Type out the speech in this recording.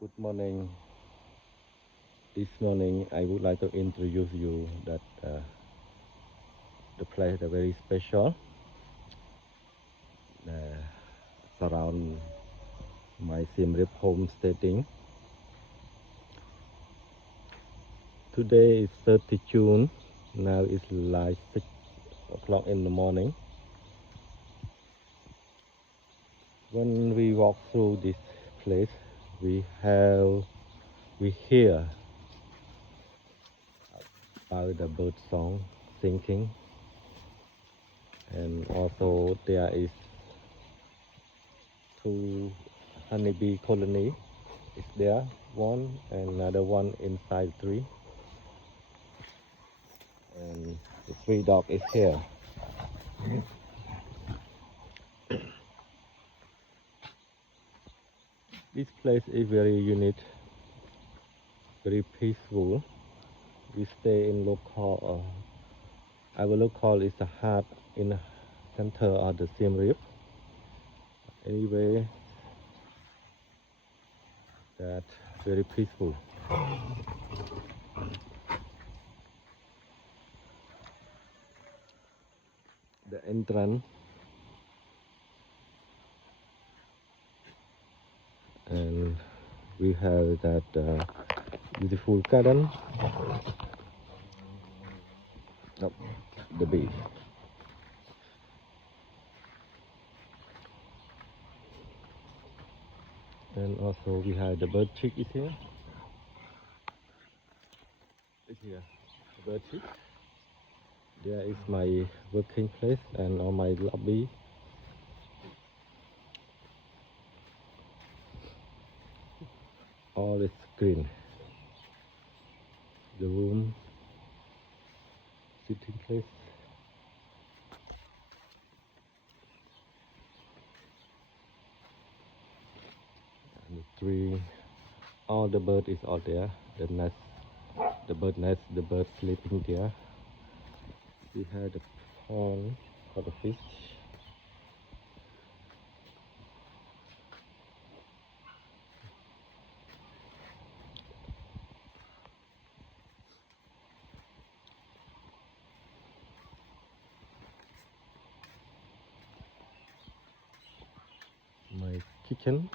Good morning. This morning I would like to introduce you that the place is very special. Surround my Siem Reap Homesteading. Today is 30 June. Now it's like 6 o'clock in the morning. When we walk through this place, we hear about the bird song singing, and also there is two honeybee colony is there, one and another one inside the tree, and the three dog is here. This place is very unique, very peaceful. We stay in local, our local is a heart in the center of the Siem Reap. Anyway, that very peaceful. The entrance, and we have that beautiful garden. Oh, the beach. And also we have the bird chick is here. It's here, the bird chick. There is my working place and on my lobby. All is green. The room, sitting place. And the tree. All the bird is all there. The nest, the bird nest, the bird sleeping there. We had a pond for the fish. My kitchen.